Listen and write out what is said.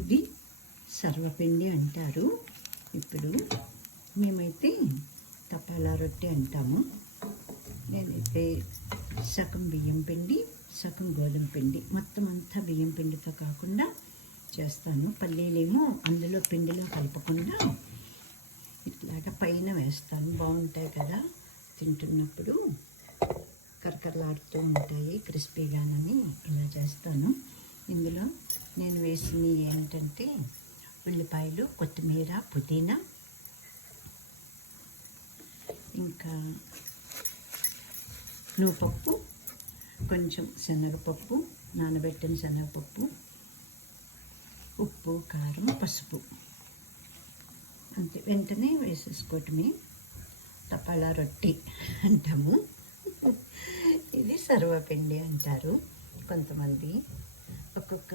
ఇది సర్వపిండి అంటారు. ఇప్పుడు మేమైతే తపాలా రొట్టె అంటాము. నేనైతే సగం బియ్యం పిండి, సగం గోధుమ పిండి, మొత్తం అంతా బియ్యం పిండితో కాకుండా చేస్తాను. పల్లీలేమో అందులో పిండిలో కలపకుండా ఇట్లాగా పైన వేస్తాను. బాగుంటాయి కదా, తింటున్నప్పుడు కరకరలాడుతూ ఉంటాయి క్రిస్పీగానని ఇలా చేస్తాను. ఇందులో నేను వేసినవి ఏంటంటే ఉల్లిపాయలు, కొత్తిమీర, పుదీనా, ఇంకా నువ్వుపప్పు, కొంచెం శనగపప్పు, నానబెట్టిన శనగపప్పు, ఉప్పు, కారం, పసుపు, అంతే. వెంటనే వేసేసుకోవటమే. తపాలా రొట్టి అంటాము. ఇది సర్వపిండి అంటారు కొంతమంది. ఒక్కొక్క